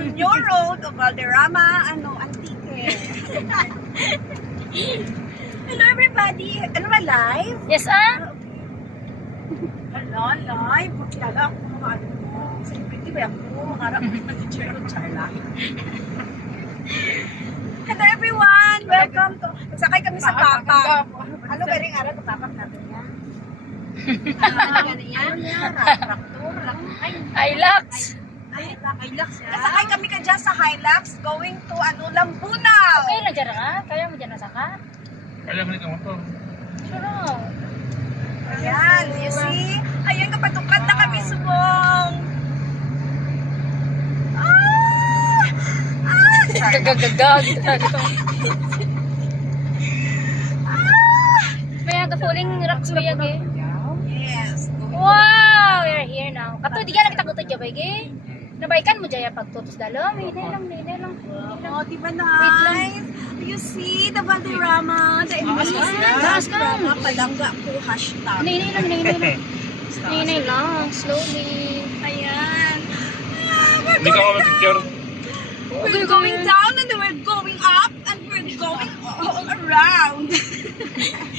to New Road of Valderrama, Antique. Hello everybody! Ano ba, live? Yes, ah? Hello, live. Kilala ako mga ano mo. Celebrity ba ako? Harap ko ng teacher ko, Charla. Hello everyone! Welcome to... Magsakay kami sa Papa. Ano ba rin araw? Papak natin yan. Ano yan? Traktor. Hilux. Hilux. Nasakay kami ka dyan sa Hilux going to Lambunaw. Okay na dyan ka? Kaya mo dyan nasaka? Kaya mo ikaw ito. Sure. Ayan, you see? Ayun, kapatukan na kami subong. Gagagagag. May aga falling rocks ba yag eh? Yes. Wow! We're here now. Kato, di ka nagtagutod dyan ba eh? Nabaikan mo dyan pagtutos dalo? May hinay lang. Oh, di ba nice? You see the Valderrama, the Valderrama, palangga ko, hashtag. Hinay lang. Slowly. Ayan. Hindi ka ako mag-picture. We're going down and then we're going up and we're going all around.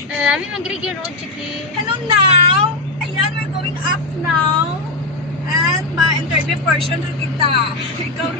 Alam mo, mag-rigir road, chiki. Hello now. Ayan, we're going up now. And ma-interview portion na kita. Ikaw